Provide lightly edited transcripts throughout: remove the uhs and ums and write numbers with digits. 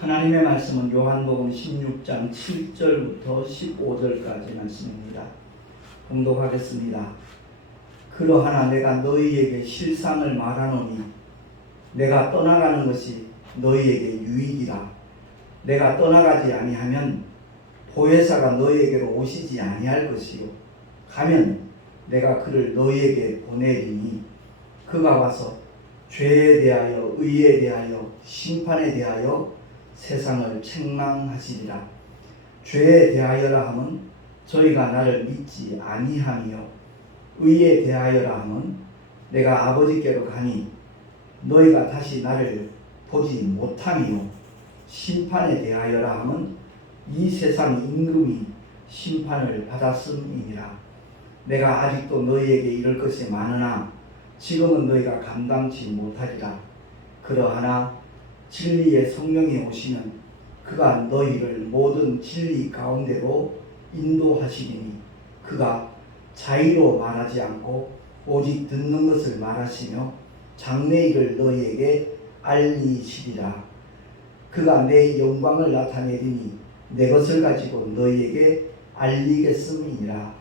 하나님의 말씀은 요한복음 16장 7절부터 15절까지 말씀입니다. 봉독하겠습니다. 그러하나 내가 너희에게 실상을 말하노니 내가 떠나가는 것이 너희에게 유익이라. 내가 떠나가지 아니하면 보혜사가 너희에게로 오시지 아니할 것이요 가면 내가 그를 너희에게 보내리니 그가 와서 죄에 대하여 의에 대하여 심판에 대하여 세상을 책망하시리라. 죄에 대하여라 함은 저희가 나를 믿지 아니하며 의에 대하여라 함은 내가 아버지께로 가니 너희가 다시 나를 보지 못하며 심판에 대하여라 함은 이 세상 임금이 심판을 받았음이니라. 내가 아직도 너희에게 이를 것이 많으나 지금은 너희가 감당치 못하리라. 그러하나 진리의 성령이 오시면 그가 너희를 모든 진리 가운데로 인도하시리니 그가 자의로 말하지 않고 오직 듣는 것을 말하시며 장래 일을 너희에게 알리시리라. 그가 내 영광을 나타내리니 내 것을 가지고 너희에게 알리겠음이니라.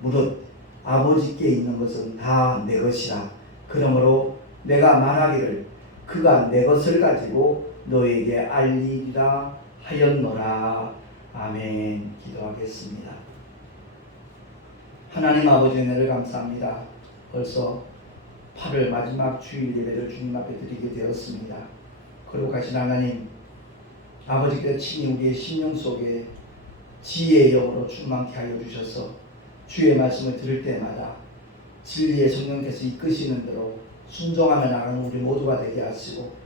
무릇 아버지께 있는 것은 다 내 것이라. 그러므로 내가 말하기를 그가 내 것을 가지고 너에게 알리리라 하였노라. 아멘. 기도하겠습니다. 하나님 아버지 은혜를 감사합니다. 벌써 8월 마지막 주일 예배를 주님 앞에 드리게 되었습니다. 거룩하신 하나님, 아버지께서 친히 우리의 심령 속에 지혜의 영으로 충만케 하여 주셔서 주의 말씀을 들을 때마다 진리의 성령께서 이끄시는 대로 순종하며 나가는 우리 모두가 되게 하시고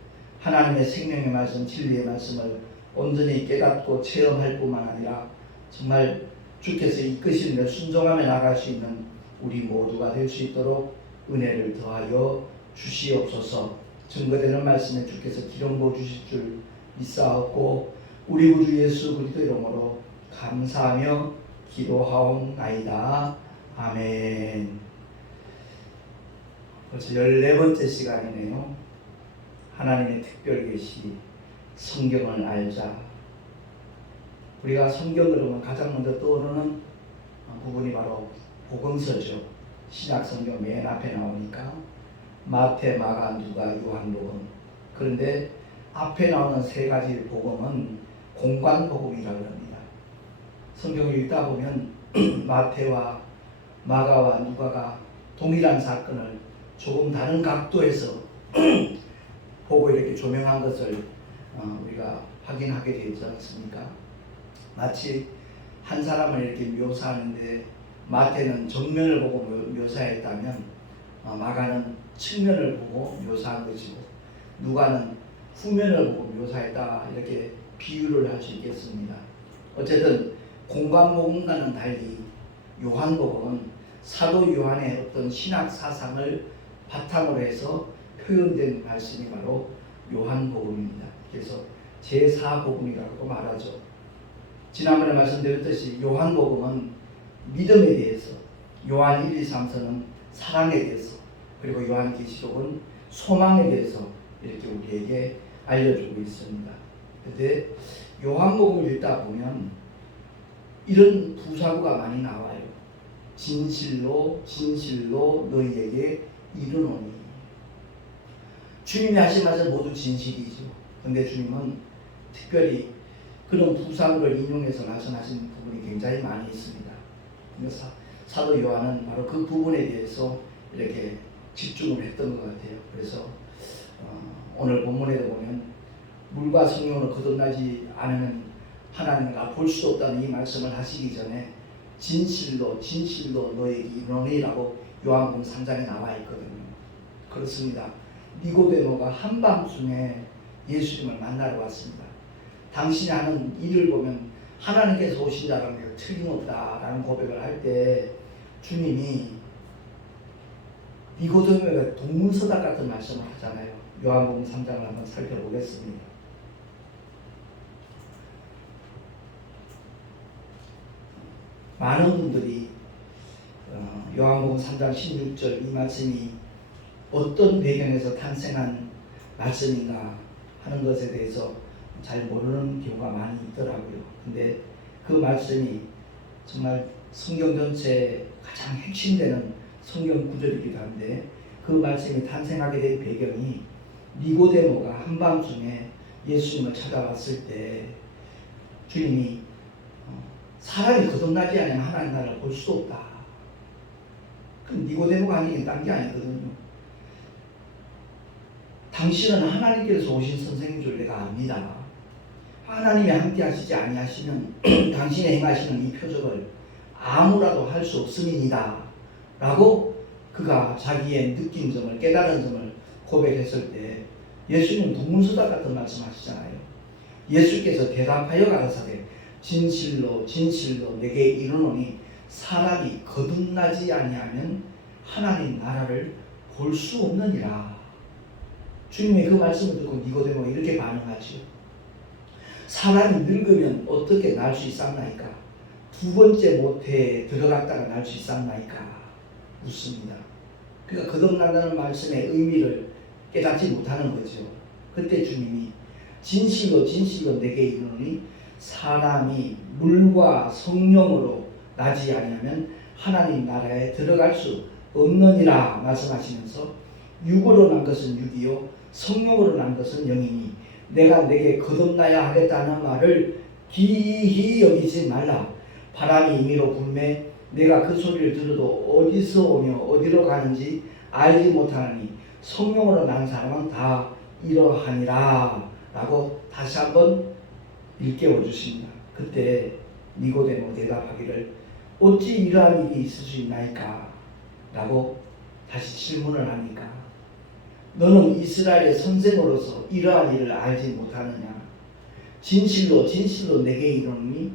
하나님의 생명의 말씀, 진리의 말씀을 온전히 깨닫고 체험할 뿐만 아니라 정말 주께서 이끄시는 대로 순종하며 나갈 수 있는 우리 모두가 될 수 있도록 은혜를 더하여 주시옵소서. 증거되는 말씀에 주께서 기름 부어 주실 줄 믿사옵고 우리 구주 예수 그리스도 이름으로 감사하며 기도하옵나이다. 아멘. 벌써 14번째 시간이네요. 하나님의 특별 계시, 성경을 알자. 우리가 성경 그러면 가장 먼저 떠오르는 부분이 바로 복음서죠. 신약 성경 맨 앞에 나오니까 마태, 마가, 누가, 요한복음. 그런데 앞에 나오는 세 가지 복음은 공관복음이라고 합니다. 성경을 읽다 보면 마태와 마가와 누가가 동일한 사건을 조금 다른 각도에서 보고 이렇게 조명한 것을 우리가 확인하게 되지 않습니까? 마치 한 사람을 이렇게 묘사하는데 마태는 정면을 보고 묘사했다면 마가는 측면을 보고 묘사한 것이고 누가는 후면을 보고 묘사했다, 이렇게 비유를 할 수 있겠습니다. 어쨌든 공관복음과는 달리 요한복음은 사도 요한의 어떤 신학 사상을 바탕으로 해서 표현된 말씀이 바로 요한복음입니다. 그래서 제4복음이라고 말하죠. 지난번에 말씀드렸듯이 요한복음은 믿음에 대해서, 요한 1, 2, 3서는 사랑에 대해서, 그리고 요한계시록은 소망에 대해서 이렇게 우리에게 알려주고 있습니다. 그런데 요한복음을 읽다 보면 이런 부사구가 많이 나와요. 진실로 진실로 너희에게 이르노니. 주님이 하신 말씀 모두 진실이죠. 그런데 주님은 특별히 그런 부사구를 인용해서 말씀하신 부분이 굉장히 많이 있습니다. 사도 요한은 바로 그 부분에 대해서 이렇게 집중을 했던 것 같아요. 그래서 오늘 본문에도 보면 물과 성령으로 거듭나지 않으면 하나님을 볼 수 없다는 이 말씀을 하시기 전에 진실로 진실로 너에게 이르노니라고 요한복음 3장에 나와 있거든요. 그렇습니다. 니고데모가 한밤중에 예수님을 만나러 왔습니다. 당신이 하는 일을 보면 하나님께서 오신 자라는 게 틀림없다라는 고백을 할 때 주님이 니고데모에게 동문서답 같은 말씀을 하잖아요. 요한복음 3장을 한번 살펴보겠습니다. 많은 분들이 요한복음 3장 16절 이 말씀이 어떤 배경에서 탄생한 말씀인가 하는 것에 대해서 잘 모르는 경우가 많이 있더라고요. 근데 그 말씀이 정말 성경 전체에 가장 핵심되는 성경 구절이기도 한데, 그 말씀이 탄생하게 된 배경이 니고데모가 한밤중에 예수님을 찾아왔을 때 주님이 사람이 거듭나지 않으면 하나님 나라를 볼 수 없다. 그럼 니고데모가 아니긴 딴 게 아니거든요. 당신은 하나님께서 오신 선생인 줄 내가 압니다. 하나님이 함께 하시지 아니하시면 당신의 행하시는 이 표적을 아무라도 할 수 없음이니다 라고 그가 자기의 느낀 점을, 깨달은 점을 고백했을 때 예수님 동문서답 같은 말씀하시잖아요. 예수께서 대답하여 가라사대 진실로 진실로 내게 이르노니 사람이 거듭나지 아니하면 하나님 나라를 볼 수 없느니라. 주님의 그 말씀을 듣고 니고데모가 이렇게 반응하죠. 사람이 늙으면 어떻게 날 수 있었나이까? 두 번째 모태에 들어갔다가 날 수 있었나이까? 묻습니다. 그러니까 거듭난다는 말씀의 의미를 깨닫지 못하는 거죠. 그때 주님이 진실로 진실로 내게 이르노니 사람이 물과 성령으로 나지 아니하면 하나님 나라에 들어갈 수 없느니라 말씀하시면서 육으로 난 것은 육이요 성령으로 난 것은 영이니 내가 내게 거듭나야 하겠다는 말을 기이히 여기지 말라. 바람이 임의로 불매 내가 그 소리를 들어도 어디서 오며 어디로 가는지 알지 못하니 성령으로 난 사람은 다 이러하니라 라고 다시 한번 일깨워 주십니다. 그때 니고데모 대답하기를 어찌 이러한 일이 있을 수 있나이까? 라고 다시 질문을 하니까 너는 이스라엘의 선생으로서 이러한 일을 알지 못하느냐? 진실로 진실로 내게 이르노니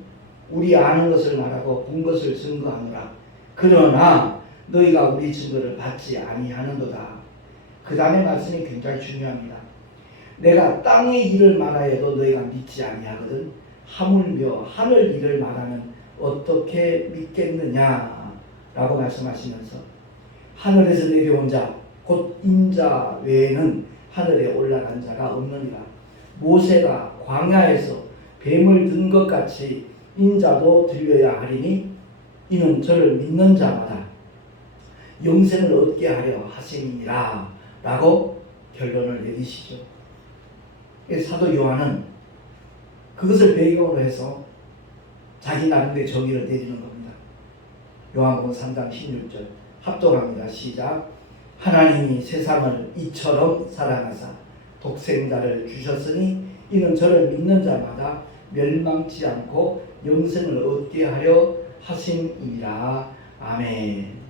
우리 아는 것을 말하고 본 것을 증거하노라. 그러나 너희가 우리 증거를 받지 아니하는도다. 그 다음에 말씀이 굉장히 중요합니다. 내가 땅의 일을 말하여도 너희가 믿지 아니하거든 하물며 하늘 일을 말하면 어떻게 믿겠느냐 라고 말씀하시면서 하늘에서 내려온 자 곧 인자 외에는 하늘에 올라간 자가 없느니라. 모세가 광야에서 뱀을 든 것 같이 인자도 들려야 하리니 이는 저를 믿는 자마다 영생을 얻게 하려 하심이니라 라고 결론을 내리시죠. 사도 요한은 그것을 배경으로 해서 자기 나름대로 정의를 내리는 겁니다. 요한복음 3장 16절 합독합니다. 시작. 하나님이 세상을 이처럼 사랑하사 독생자를 주셨으니 이는 저를 믿는 자마다 멸망치 않고 영생을 얻게 하려 하심이니라. 아멘.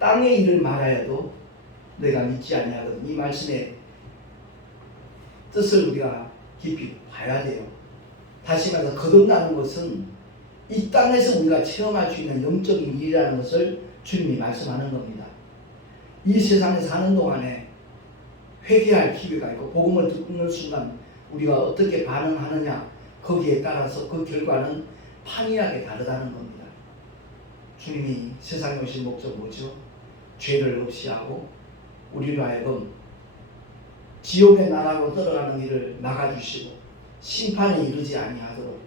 땅의 일을 말하여도 너희가 믿지 아니하거든. 이 말씀의 뜻을 우리가 깊이 봐야 돼요. 다시 말해서 거듭나는 것은 이 땅에서 우리가 체험할 수 있는 영적인 일이라는 것을 주님이 말씀하는 겁니다. 이 세상에 사는 동안에 회개할 기회가 있고 복음을 듣는 순간 우리가 어떻게 반응하느냐 거기에 따라서 그 결과는 판이하게 다르다는 겁니다. 주님이 세상에 오신 목적 뭐죠? 죄를 없이 하고 우리로 하여금 지옥의 나라로 들어가는 일을 막아주시고 심판에 이르지 아니하도록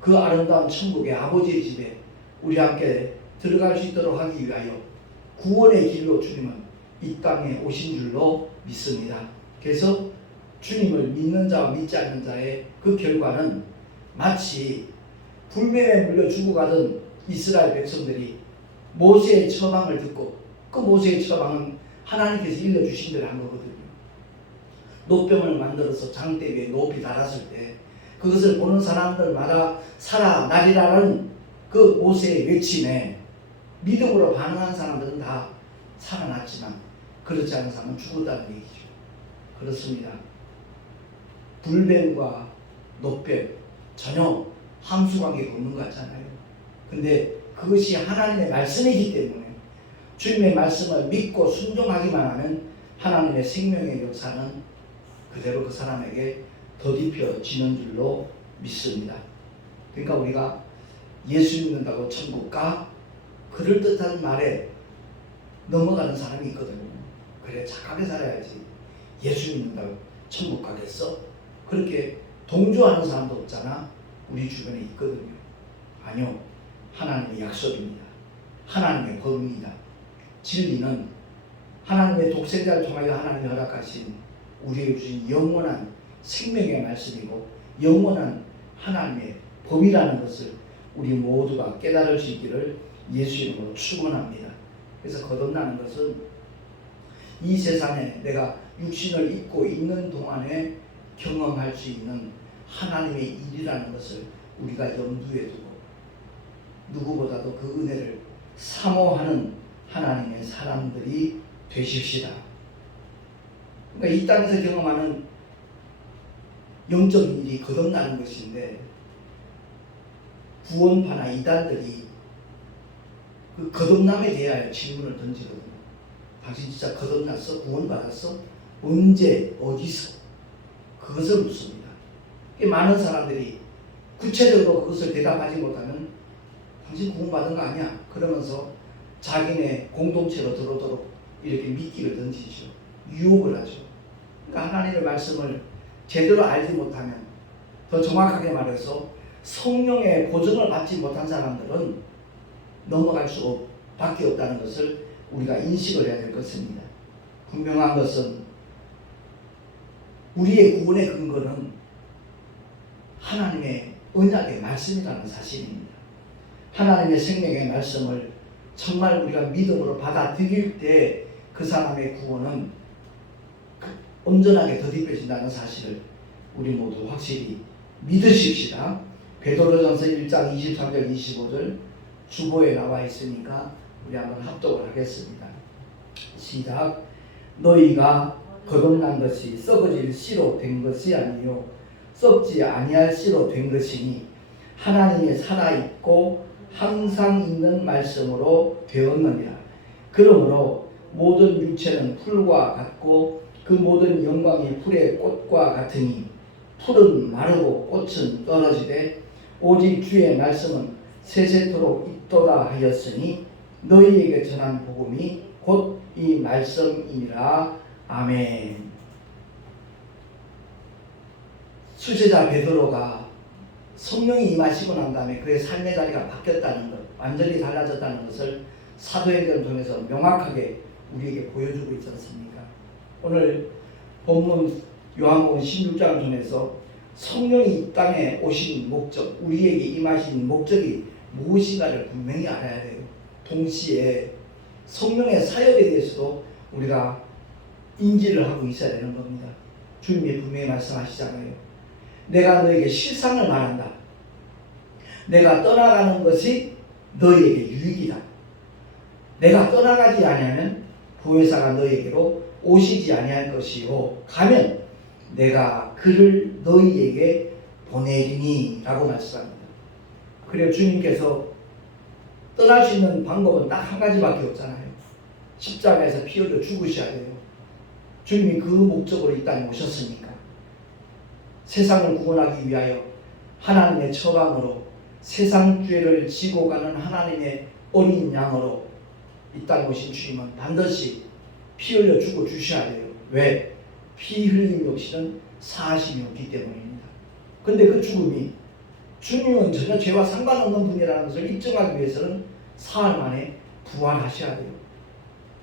그 아름다운 천국의 아버지의 집에 우리 함께 들어갈 수 있도록 하기 위하여 구원의 길로 주님은 이 땅에 오신 줄로 믿습니다. 그래서 주님을 믿는 자와 믿지 않는 자의 그 결과는 마치 불뱀에 물려 죽어가던 이스라엘 백성들이 모세의 처방을 듣고 그 모세의 처방은 하나님께서 일러주신 대로 한 거거든요. 노병을 만들어서 장대 위에 높이 달았을 때 그것을 보는 사람들마다 살아나리라는 그 모세의 외침에 믿음으로 반응한 사람들은 다 살아났지만 그렇지 않은 사람은 죽었다는 얘기죠. 그렇습니다. 불뱀과 노뱀 전혀 함수관계가 없는 것 같잖아요. 근데 그것이 하나님의 말씀이기 때문에 주님의 말씀을 믿고 순종하기만 하면 하나님의 생명의 역사는 그대로 그 사람에게 더딥혀지는 줄로 믿습니다. 그러니까 우리가 예수 믿는다고 천국 가? 그럴듯한 말에 넘어가는 사람이 있거든요. 그래 착하게 살아야지. 예수 믿는다고 천국 가겠어? 그렇게 동조하는 사람도 없잖아. 우리 주변에 있거든요. 아니요. 하나님의 약속입니다. 하나님의 법입니다. 진리는 하나님의 독생자를 통하여 하나님이 허락하신 우리에게 주신 영원한 생명의 말씀이고 영원한 하나님의 법이라는 것을 우리 모두가 깨달을 수 있기를 예수 이름으로 축원합니다. 그래서 거듭나는 것은 이 세상에 내가 육신을 입고 있는 동안에 경험할 수 있는 하나님의 일이라는 것을 우리가 염두에 두고 누구보다도 그 은혜를 사모하는 하나님의 사람들이 되십시다. 그러니까 이 땅에서 경험하는 영적인 일이 거듭나는 것인데 구원파나 이단들이 그 거듭남에 대하여 질문을 던지거든요. 당신 진짜 거듭났어? 구원받았어? 언제? 어디서? 그것을 묻습니다. 많은 사람들이 구체적으로 그것을 대답하지 못하면 당신 구원받은 거 아니야? 그러면서 자기네 공동체로 들어오도록 이렇게 미끼를 던지죠. 유혹을 하죠. 그러니까 하나님의 말씀을 제대로 알지 못하면, 더 정확하게 말해서 성령의 보증을 받지 못한 사람들은 넘어갈 수밖에 없다는 것을 우리가 인식을 해야 될 것입니다. 분명한 것은 우리의 구원의 근거는 하나님의 언약의 말씀이라는 사실입니다. 하나님의 생명의 말씀을 정말 우리가 믿음으로 받아들일 때 그 사람의 구원은 온전하게 덧입혀진다는 사실을 우리 모두 확실히 믿으십시다. 베드로전서 1장 23절 25절 주보에 나와 있으니까 우리 한번 합독을 하겠습니다. 시작. 너희가 거듭난 것이 썩어질 씨로 된 것이 아니요 썩지 아니할 씨로 된 것이니 하나님의 살아있고 항상 있는 말씀으로 되었느니라. 그러므로 모든 육체는 풀과 같고 그 모든 영광이 풀의 꽃과 같으니 풀은 마르고 꽃은 떨어지되 오직 주의 말씀은 세세토록 있도다 하였으니 너희에게 전한 복음이 곧 이 말씀이니라. 아멘. 수제자 베드로가 성령이 임하시고 난 다음에 그의 삶의 자리가 바뀌었다는 것, 완전히 달라졌다는 것을 사도행전을 통해서 명확하게 우리에게 보여주고 있지 않습니까? 오늘 본문 요한복음 16장을 통해서 성령이 이 땅에 오신 목적, 우리에게 임하신 목적이 무엇인가를 분명히 알아야 돼요. 동시에 성령의 사역에 대해서도 우리가 인지를 하고 있어야 되는 겁니다. 주님이 분명히 말씀하시잖아요. 내가 너에게 실상을 말한다. 내가 떠나가는 것이 너희에게 유익이다. 내가 떠나가지 아니하면 보혜사가 너희에게로 오시지 아니할 것이요 가면 내가 그를 너희에게 보내리니 라고 말씀합니다. 그래요. 주님께서 떠날 수 있는 방법은 딱 한 가지밖에 없잖아요. 십자가에서 피 흘려 죽으셔야 돼요. 주님이 그 목적으로 이 땅에 오셨으니까 세상을 구원하기 위하여 하나님의 처방으로 세상 죄를 지고 가는 하나님의 어린 양으로 이 땅에 오신 주님은 반드시 피 흘려 죽어 주셔야 돼요. 왜? 피 흘림 역시는 사하심이 없기 때문입니다. 근데 그 죽음이 주님은 전혀 죄와 상관없는 분이라는 것을 입증하기 위해서는 사흘 만에 부활하셔야 돼요.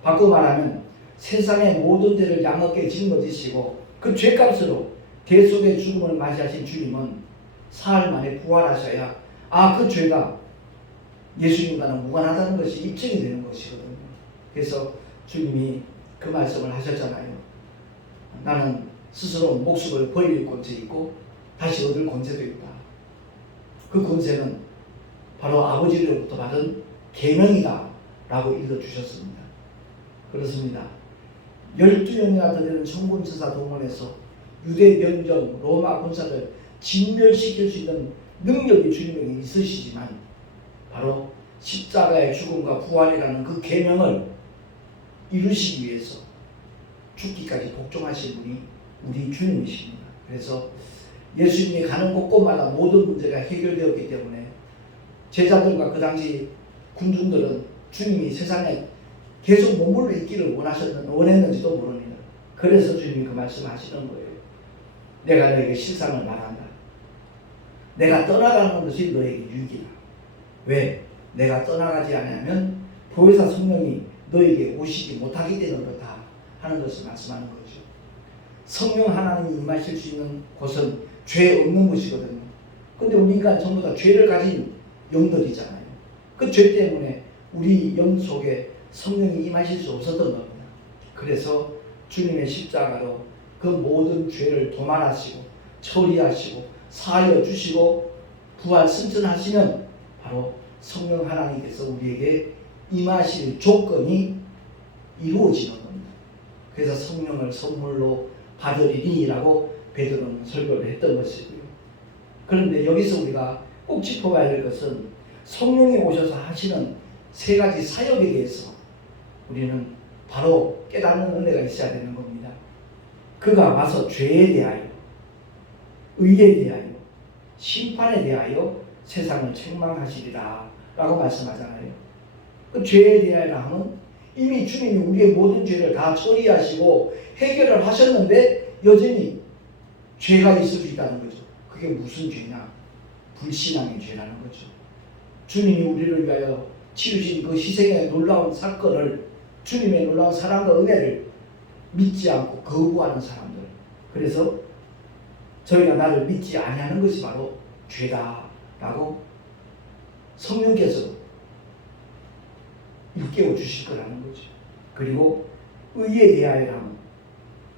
바꿔 말하면 세상의 모든 죄를 양어깨 짊어지시고 그 죄값으로 대속의 죽음을 맞이하신 주님은 사흘 만에 부활하셔야 그 죄가 예수님과는 무관하다는 것이 입증이 되는 것이거든요. 그래서 주님이 그 말씀을 하셨잖아요. 나는 스스로 목숨을 버릴 권세 있고 다시 얻을 권세도 있다. 그 권세는 바로 아버지로부터 받은 계명이다 라고 읽어주셨습니다. 그렇습니다. 12년이나 더 되는 천군천사 동원해서 유대 병정 로마 군사들 진멸시킬 수 있는 능력이 주님에게 있으시지만 바로 십자가의 죽음과 부활이라는 그 계명을 이루시기 위해서 죽기까지 복종하신 분이 우리 주님이십니다. 그래서 예수님이 가는 곳곳마다 모든 문제가 해결되었기 때문에 제자들과 그 당시 군중들은 주님이 세상에 계속 머물러 있기를 원했는지도 모릅니다. 그래서 주님이 그 말씀을 하시는 거예요. 내가 너에게 실상을 말한다. 내가 떠나가는 것이 너에게 유익이다. 왜? 내가 떠나가지 않으면 보혜사 성령이 너에게 오시지 못하기 때문에 그렇다 하는 것을 말씀하는 거죠. 성령 하나님이 임하실 수 있는 곳은 죄 없는 곳이거든요. 근데 우리 인간 전부 다 죄를 가진 영들이잖아요. 그 죄 때문에 우리 영 속에 성령이 임하실 수 없었던 겁니다. 그래서 주님의 십자가로 그 모든 죄를 도말하시고 처리하시고 사하여 주시고 부활 승천하시면 바로 성령 하나님께서 우리에게 임하실 조건이 이루어지는 겁니다. 그래서 성령을 선물로 받으리니라고 베드로는 설교를 했던 것이고요. 그런데 여기서 우리가 꼭 짚어봐야 될 것은 성령이 오셔서 하시는 세 가지 사역에 대해서 우리는 바로 깨닫는 은혜가 있어야 되는 겁니다. 그가 와서 죄에 대하여, 의에 대하여, 심판에 대하여 세상을 책망하시리라 라고 말씀하잖아요. 그 죄에 대하여 하면 이미 주님이 우리의 모든 죄를 다 처리하시고 해결을 하셨는데 여전히 죄가 있을 수 있다는 거죠. 그게 무슨 죄냐? 불신앙의 죄라는 거죠. 주님이 우리를 위하여 치르신 그 희생의 놀라운 사건을, 주님의 놀라운 사랑과 은혜를 믿지 않고 거부하는 사람들, 그래서 저희가 나를 믿지 아니하는 것이 바로 죄다라고 성령께서 일깨워 주실 거라는 거죠. 그리고 의에 대하여라면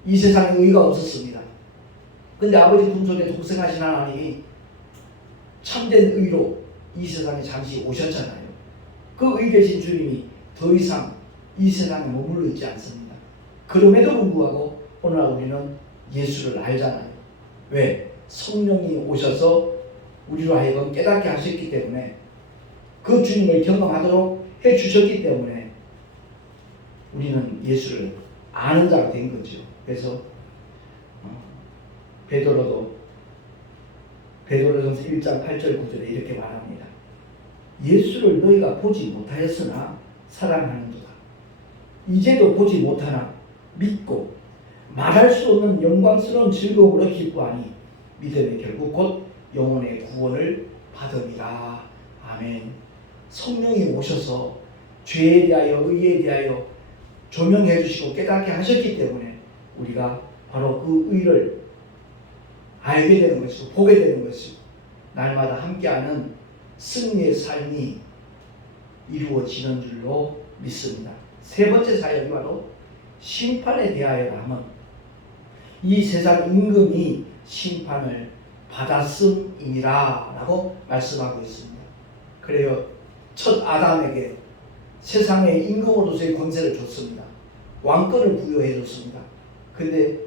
이 세상에 의가 없었습니다. 근데 아버지 품속에 독생하신 하나님이 참된 의로 이 세상에 잠시 오셨잖아요. 그 의 되신 주님이 더 이상 이 세상에 머물러 있지 않습니다. 그럼에도 불구하고 오늘 우리는 예수를 알잖아요. 왜? 성령이 오셔서 우리로 하여금 깨닫게 하셨기 때문에, 그 주님을 경험하도록 해주셨기 때문에 우리는 예수를 아는 자가 된 거죠. 그래서 베드로전서 1장 8절 9절에 이렇게 말합니다. 예수를 너희가 보지 못하였으나 사랑하는도다. 이제도 보지 못하나 믿고 말할 수 없는 영광스러운 즐거움으로 기뻐하니 믿음의 결국 곧 영혼의 구원을 받으리라. 아멘. 성령이 오셔서 죄에 대하여 의에 대하여 조명해 주시고 깨닫게 하셨기 때문에 우리가 바로 그 의를 알게 되는 것이고 보게 되는 것이고 날마다 함께하는 승리의 삶이 이루어지는 줄로 믿습니다. 세 번째 사역이 바로 심판에 대하여 하면 이 세상 임금이 심판을 받았음이니라 라고 말씀하고 있습니다. 그래요. 첫 아담에게 세상의 임금으로서의 권세를 줬습니다. 왕권을 부여해 줬습니다. 근데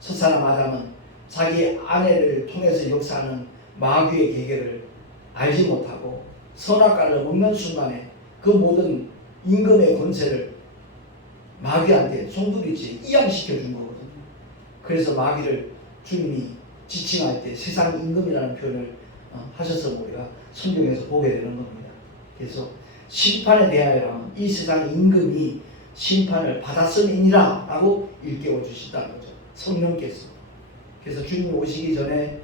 첫사람 아담은 자기 아내를 통해서 역사하는 마귀의 계계를 알지 못하고 선악과를 먹는 순간에 그 모든 임금의 권세를 마귀한테 송두리째 이양시켜 준 거거든요. 그래서 마귀를 주님이 지칭할 때 세상 임금이라는 표현을 하셔서 우리가 성경에서 보게 되는 겁니다. 그래서 심판에 대하여 이 세상 임금이 심판을 받았음이니라 라고 일깨워 주신다는 거죠. 성령께서. 그래서 주님이 오시기 전에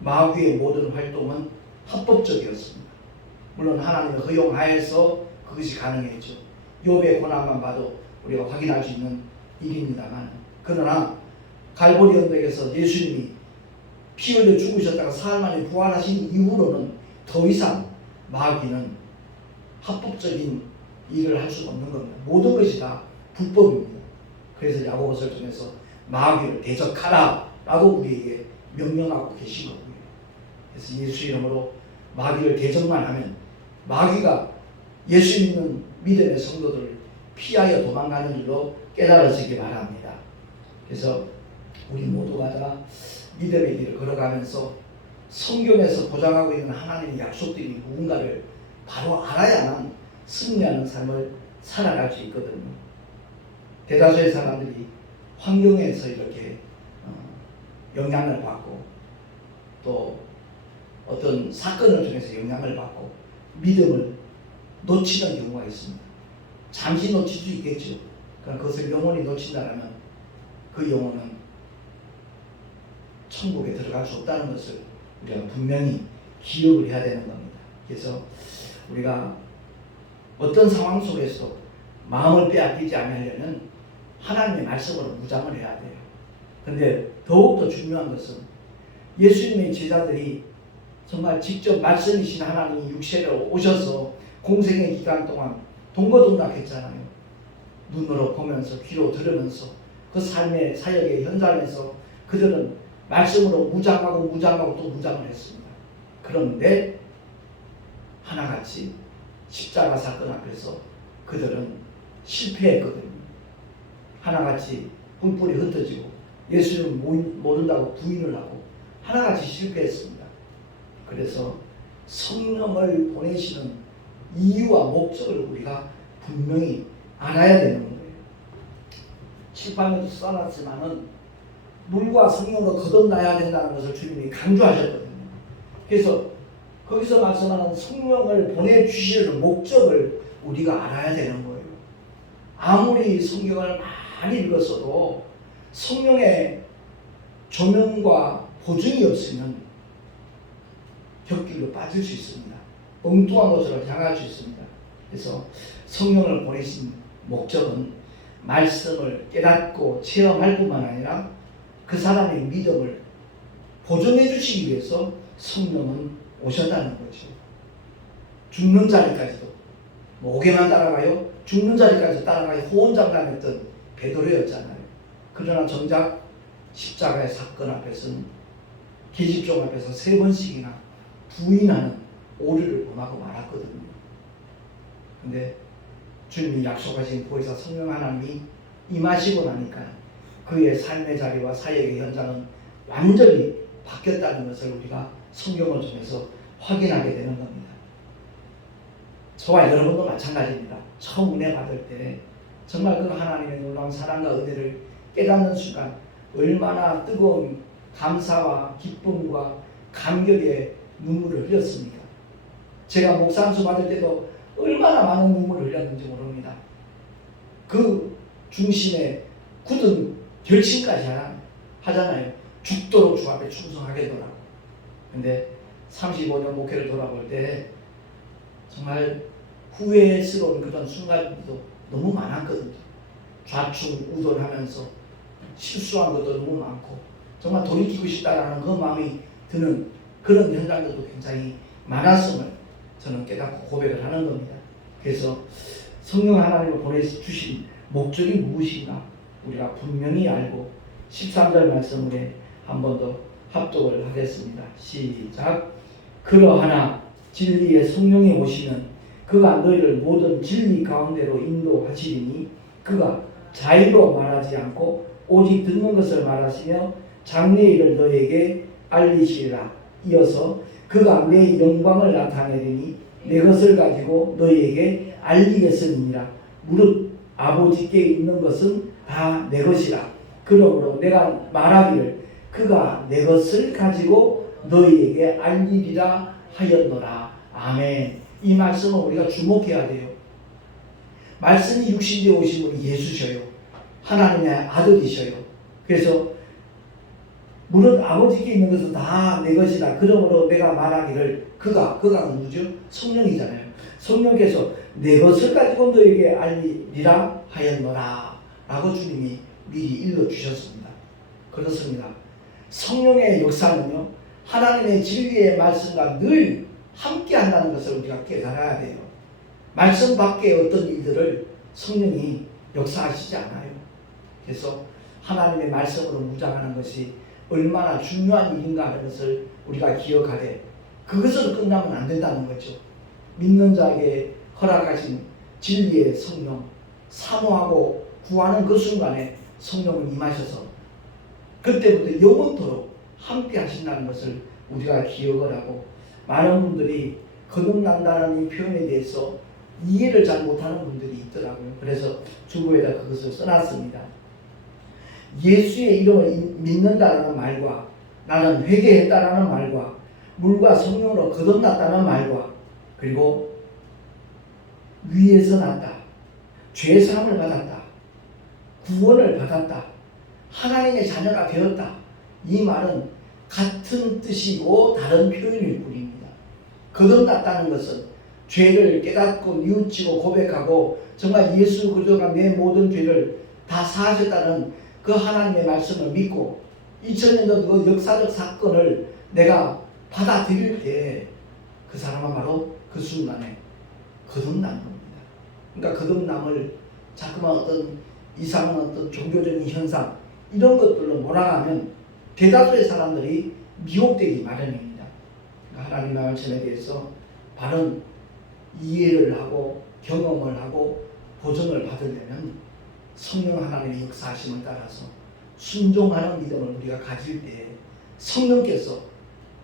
마귀의 모든 활동은 합법적이었습니다. 물론 하나님의 허용하에서 그것이 가능했죠. 욥의 고난만 봐도 우리가 확인할 수 있는 일입니다만, 그러나 갈보리 언덕에서 예수님이 피 흘려 죽으셨다가 사흘 만에 부활하신 이후로는 더 이상 마귀는 합법적인 일을 할 수가 없는 겁니다. 모든 것이 다 불법입니다. 그래서 야고보서를 통해서 마귀를 대적하라 라고 우리에게 명령하고 계신 거고요. 그래서 예수 이름으로 마귀를 대적만 하면 마귀가 예수 믿는 믿음의 성도들을 피하여 도망가는 줄로 깨달아지기 바랍니다. 그래서 우리 모두가 다 믿음의 길을 걸어가면서 성경에서 보장하고 있는 하나님의 약속들이 누군가를 바로 알아야만 승리하는 삶을 살아갈 수 있거든요. 대다수의 사람들이 환경에서 이렇게 영향을 받고 또 어떤 사건을 통해서 영향을 받고 믿음을 놓치는 경우가 있습니다. 잠시 놓칠 수 있겠죠. 그러나 그것을 영원히 놓친다면 그 영혼은 천국에 들어갈 수 없다는 것을 우리가 분명히 기억을 해야 되는 겁니다. 그래서 우리가 어떤 상황 속에서도 마음을 빼앗기지 않으려면 하나님의 말씀으로 무장을 해야 돼요. 그런데 더욱더 중요한 것은 예수님의 제자들이 정말 직접 말씀이신 하나님이 육체로 오셔서 공생의 기간 동안 동거동락했잖아요. 눈으로 보면서 귀로 들으면서 그 삶의 사역의 현장에서 그들은 말씀으로 무장하고 또 무장을 했습니다. 그런데 하나같이 십자가 사건 앞에서 그들은 실패했거든요. 하나같이 뿔뿔이 흩어지고 예수를 모른다고 부인을 하고 하나같이 실패했습니다. 그래서 성령을 보내시는 이유와 목적을 우리가 분명히 알아야 되는 거예요. 칠판에도 써놨지만은 물과 성령으로 거듭나야 된다는 것을 주님이 강조하셨거든요. 그래서 거기서 말씀하는 성령을 보내주실 목적을 우리가 알아야 되는 거예요. 아무리 성경을 많이 읽었어도 성령의 조명과 보증이 없으면 곁길로 빠질 수 있습니다. 엉뚱한 곳으로 향할 수 있습니다. 그래서 성령을 보내신 목적은 말씀을 깨닫고 체험할 뿐만 아니라 그 사람의 믿음을 보존해 주시기 위해서 성령은 오셨다는 거죠. 죽는 자리까지도 오게만 따라가요. 죽는 자리까지 따라가요. 호언장담했던 베드로였잖아요. 그러나 정작 십자가의 사건 앞에서는 계집종 앞에서 3번씩이나 부인하는 오류를 범하고 말았거든요. 근데 주님이 약속하신 보혜사 성령 하나님이 임하시고 나니까 그의 삶의 자리와 사역의 현장은 완전히 바뀌었다는 것을 우리가 성경을 통해서 확인하게 되는 겁니다. 저와 여러분도 마찬가지입니다. 처음 은혜 받을 때 정말 그 하나님의 놀라운 사랑과 은혜를 깨닫는 순간 얼마나 뜨거운 감사와 기쁨과 감격의 눈물을 흘렸습니까? 제가 목사 안수 받을 때도 얼마나 많은 눈물을 흘렸는지 모릅니다. 그 중심에 굳은 결심까지 하잖아요. 죽도록 주 앞에 충성하겠노라고. 근데 35년 목회를 돌아볼 때 정말 후회스러운 그런 순간도 너무 많았거든요. 좌충우돌하면서 실수한 것도 너무 많고 정말 돌이키고 싶다라는 그 마음이 드는 그런 현장들도 굉장히 많았음을 저는 깨닫고 고백을 하는 겁니다. 그래서 성령 하나님을 보내주신 목적이 무엇인가 우리가 분명히 알고 13절 말씀에 한 번 더 합독을 하겠습니다. 시작. 그러하나 진리의 성령이 오시면 그가 너희를 모든 진리 가운데로 인도하시리니 그가 자의로 말하지 않고 오직 듣는 것을 말하시며 장래의 일을 너희에게 알리시리라. 이어서 그가 내 영광을 나타내리니 내 것을 가지고 너희에게 알리겠음이니라. 무릇 아버지께 있는 것은 다 내 것이라. 그러므로 내가 말하기를 그가 내 것을 가지고 너희에게 알리리라 하였노라. 아멘. 이 말씀은 우리가 주목해야 돼요. 말씀이 육신되어 오신 분이 예수셔요. 하나님의 아들이셔요. 그래서 무릇 아버지께 있는 것은 다 내 것이다. 그러므로 내가 말하기를 그가 누구죠? 성령이잖아요. 성령께서 내 것을 가지고 너에게 알리리라 하였노라 라고 주님이 미리 일러주셨습니다. 그렇습니다. 성령의 역사는요 하나님의 진리의 말씀과 늘 함께 한다는 것을 우리가 깨달아야 돼요. 말씀 밖에 어떤 일들을 성령이 역사하시지 않아요. 그래서 하나님의 말씀으로 무장하는 것이 얼마나 중요한 일인가 하는 것을 우리가 기억하되 그것으로 끝나면 안 된다는 거죠. 믿는 자에게 허락하신 진리의 성령, 사모하고 구하는 그 순간에 성령은 임하셔서 그때부터 영원토록 함께 하신다는 것을 우리가 기억을 하고 많은 분들이 거듭난다는 이 표현에 대해서 이해를 잘 못하는 분들이 있더라고요. 그래서 주보에다 그것을 써놨습니다. 예수의 이름을 믿는다라는 말과 나는 회개했다라는 말과 물과 성령으로 거듭났다는 말과 그리고 위에서 났다, 죄사함을 받았다, 구원을 받았다, 하나님의 자녀가 되었다. 이 말은 같은 뜻이고 다른 표현일 뿐입니다. 거듭났다는 것은 죄를 깨닫고 뉘우치고 고백하고 정말 예수 그리스도가 내 모든 죄를 다 사하셨다는 그 하나님의 말씀을 믿고 2000년 전 그 역사적 사건을 내가 받아들일 때 그 사람은 바로 그 순간에 거듭난 겁니다. 그러니까 거듭남을 자꾸만 어떤 이상한 어떤 종교적인 현상 이런 것들로 몰아가면 대다수의 사람들이 미혹되기 마련입니다. 그러니까 하나님의 말씀에 대해서 바른 이해를 하고 경험을 하고 보증을 받으려면 성령 하나님의 역사하심을 따라서 순종하는 믿음을 우리가 가질 때 성령께서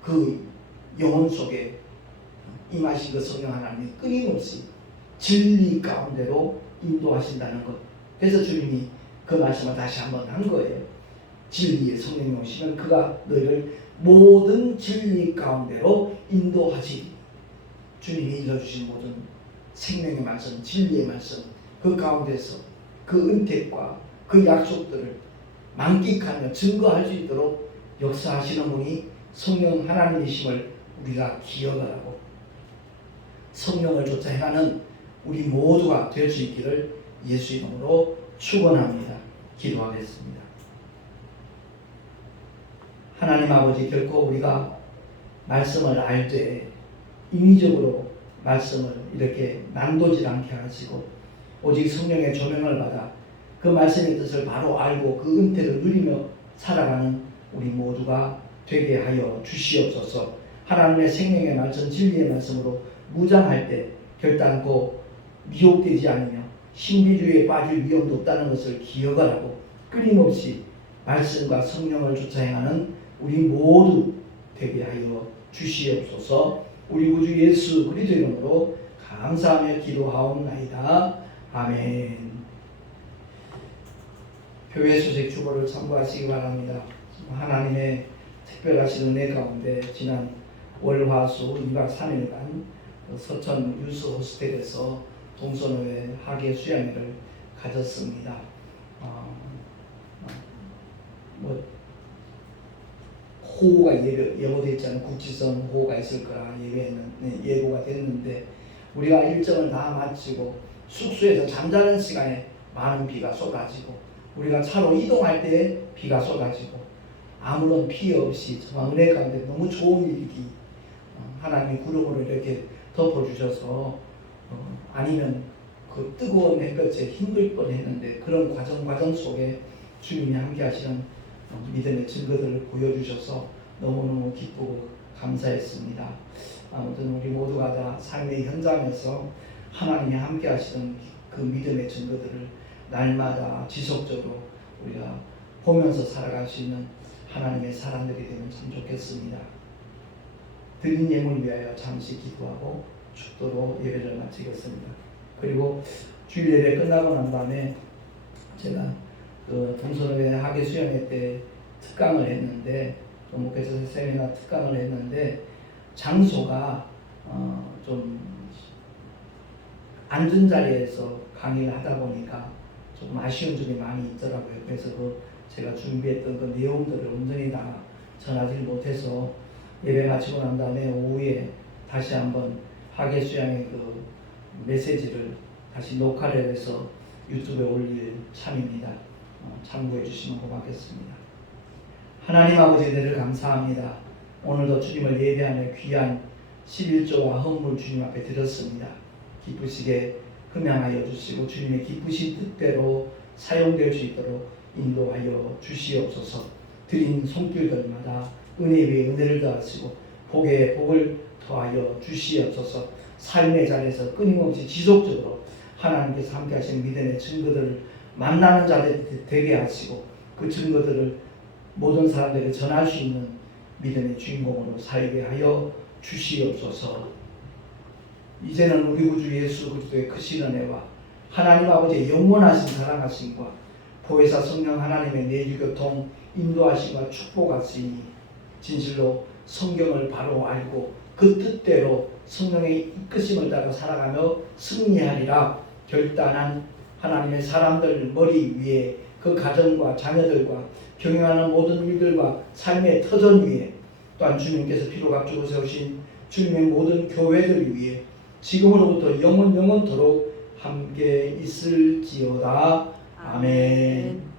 그 영혼 속에 임하신 그 성령 하나님이 끊임없이 진리 가운데로 인도하신다는 것. 그래서 주님이 그 말씀을 다시 한번 한 거예요. 진리의 성령이 오시면 그가 너희를 모든 진리 가운데로 인도하시리. 주님이 일러주신 모든 생명의 말씀, 진리의 말씀 그 가운데서 그 은택과 그 약속들을 만끽하며 증거할 수 있도록 역사하시는 분이 성령 하나님이심을 우리가 기억하고 성령을 쫓아 행하는 우리 모두가 될 수 있기를 예수 이름으로 축원합니다. 기도하겠습니다. 하나님 아버지, 결코 우리가 말씀을 알 때 인위적으로 말씀을 이렇게 난도질 않게 하시고 오직 성령의 조명을 받아 그 말씀의 뜻을 바로 알고 그 은혜를 누리며 살아가는 우리 모두가 되게 하여 주시옵소서. 하나님의 생명의 말씀, 진리의 말씀으로 무장할 때 결단코 미혹되지 않으며 신비주의에 빠질 위험도 없다는 것을 기억하라고 끊임없이 말씀과 성령을 쫓아 행하는 우리 모두 되게 하여 주시옵소서. 우리 구주 예수 그리스도 이름으로 감사하며 기도하옵나이다. 아멘. 교회 소식 주보를 참고하시기 바랍니다. 하나님의 특별하신 은혜 가운데 지난 월화수 2박 3일간 서천 유스 호스텔에서 동서노예 학예 수양회를 가졌습니다. 호우가 예고되지 않은 국지성 호우가 있을 거라 예고가 됐는데 우리가 일정을 다 마치고 숙소에서 잠자는 시간에 많은 비가 쏟아지고 우리가 차로 이동할 때 비가 쏟아지고 아무런 피해 없이 정말 은혜 가운데 너무 좋은 일이 하나님이 구름으로 이렇게 덮어주셔서 아니면 그 뜨거운 햇볕에 힘들 뻔했는데 그런 과정 속에 주님이 함께 하시는 믿음의 증거들을 보여주셔서 너무너무 기쁘고 감사했습니다. 아무튼 우리 모두가 다 삶의 현장에서 하나님이 함께 하시는 그 믿음의 증거들을 날마다 지속적으로 우리가 보면서 살아갈 수 있는 하나님의 사람들이 되면 참 좋겠습니다. 드린 예물 위하여 잠시 기도하고 축도로 예배를 마치겠습니다. 그리고 주일 예배 끝나고 난 다음에 제가 그 동서노예 학예 수양회 때 특강을 했는데 목회자 세미나 특강을 했는데 장소가 좀 앉은 자리에서 강의를 하다 보니까 조금 아쉬운 점이 많이 있더라고요. 그래서 제가 준비했던 그 내용들을 온전히 다 전하지 못해서 예배 마치고 난 다음에 오후에 다시 한번 학예 수양의 그 메시지를 다시 녹화를 해서 유튜브에 올릴 참입니다. 참고해 주시면 고맙겠습니다. 하나님 아버지 은혜를 감사합니다. 오늘도 주님을 예배하며 귀한 11조와 헌물 주님 앞에 드렸습니다. 기쁘시게 흠양하여 주시고 주님의 기쁘신 뜻대로 사용될 수 있도록 인도하여 주시옵소서. 드린 손길들마다 은혜 위에 은혜를 더하시고 복에 복을 더하여 주시옵소서. 삶의 자리에서 끊임없이 지속적으로 하나님께서 함께 하시는 믿음의 증거들을 만나는 자들이 되게 하시고 그 증거들을 모든 사람들에게 전할 수 있는 믿음의 주인공으로 살게 하여 주시옵소서. 이제는 우리 구주 예수 그리스도의 크신 은혜와 하나님 아버지의 영원하신 사랑하심과 보혜사 성령 하나님의 내주교통 인도하심과 축복하시니 진실로 성경을 바로 알고 그 뜻대로 성령의 이끄심을 따라 살아가며 승리하리라 결단한 하나님의 사람들 머리 위에 그 가정과 자녀들과 경영하는 모든 일들과 삶의 터전 위에 또한 주님께서 피로 값주고 세우신 주님의 모든 교회들 위해 지금으로부터 영원토록 함께 있을지어다. 아멘.